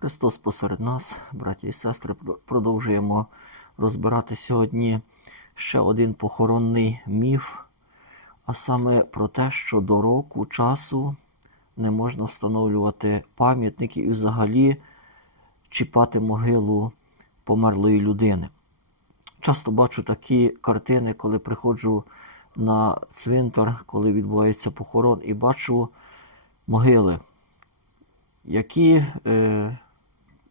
Христос посеред нас, браті і сестри, продовжуємо розбирати сьогодні ще один похоронний міф, а саме про те, що до року часу не можна встановлювати пам'ятники і взагалі чіпати могилу померлої людини. Часто бачу такі картини, коли приходжу на цвинтар, коли відбувається похорон, і бачу могили, які, е,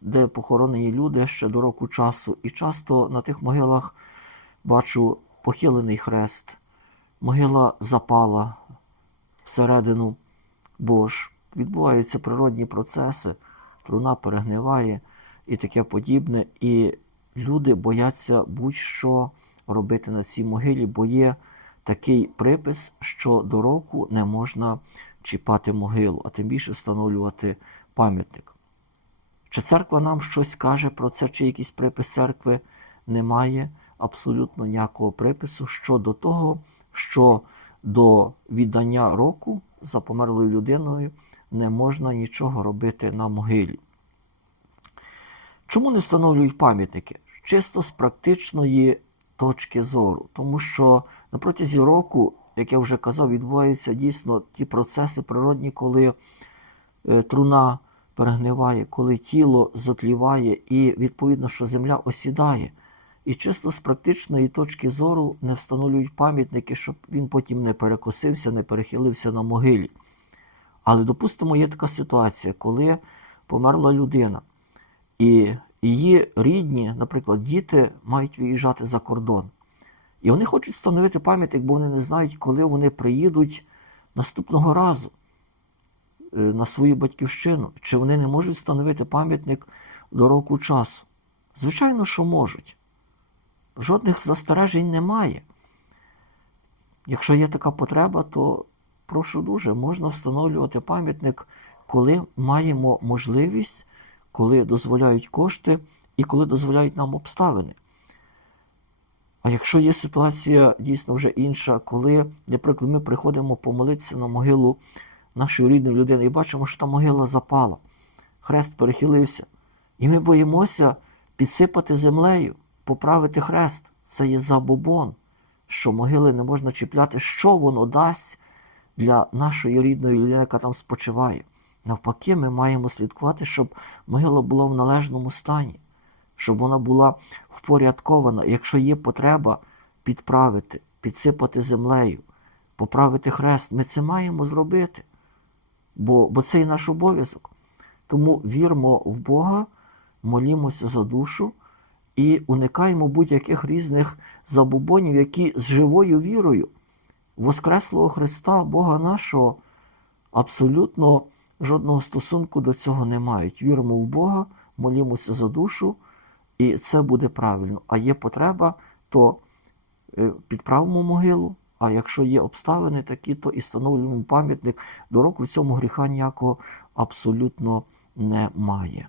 де похоронені люди ще до року часу. І часто на тих могилах бачу похилений хрест, могила запала всередину, бо ж відбуваються природні процеси, труна перегниває і таке подібне. І люди бояться будь-що робити на цій могилі, бо є такий припис, що до року не можна чіпати могилу, а тим більше встановлювати пам'ятник. Чи церква нам щось каже про це, чи якийсь припис церкви немає абсолютно ніякого припису щодо того, що до віддання року за померлою людиною не можна нічого робити на могилі. Чому не встановлюють пам'ятники? Чисто з практичної точки зору, тому що на протязі року, як я вже казав, відбуваються дійсно ті процеси природні, коли е, труна перегниває, коли тіло затліває, і відповідно, що земля осідає. І чисто з практичної точки зору не встановлюють пам'ятники, щоб він потім не перекосився, не перехилився на могилі. Але, допустимо, є така ситуація, коли померла людина, і її рідні, наприклад, діти мають виїжджати за кордон. І вони хочуть встановити пам'ятник, бо вони не знають, коли вони приїдуть наступного разу на свою батьківщину, чи вони не можуть встановити пам'ятник до року часу. Звичайно, що можуть. Жодних застережень немає. Якщо є така потреба, то прошу дуже, можна встановлювати пам'ятник, коли маємо можливість, коли дозволяють кошти і коли дозволяють нам обставини. А якщо є ситуація дійсно вже інша, коли, наприклад, ми приходимо помолитися на могилу нашої рідної людини і бачимо, що та могила запала, хрест перехилився, і ми боїмося підсипати землею, поправити хрест, це є забобон, що могили не можна чіпляти, що воно дасть для нашої рідної людини, яка там спочиває. Навпаки, ми маємо слідкувати, щоб могила була в належному стані щоб вона була впорядкована. Якщо є потреба підправити, підсипати землею, поправити хрест, ми це маємо зробити. Бо, бо це і наш обов'язок. Тому вірмо в Бога, молімося за душу і уникаємо будь-яких різних забобонів, які з живою вірою Воскреслого Христа, Бога нашого, абсолютно жодного стосунку до цього не мають. Віримо в Бога, молімося за душу. І це буде правильно. А є потреба, то е, підправимо могилу. А якщо є обставини такі, то і встановлюємо пам'ятник. До року в цьому гріха ніякого абсолютно немає.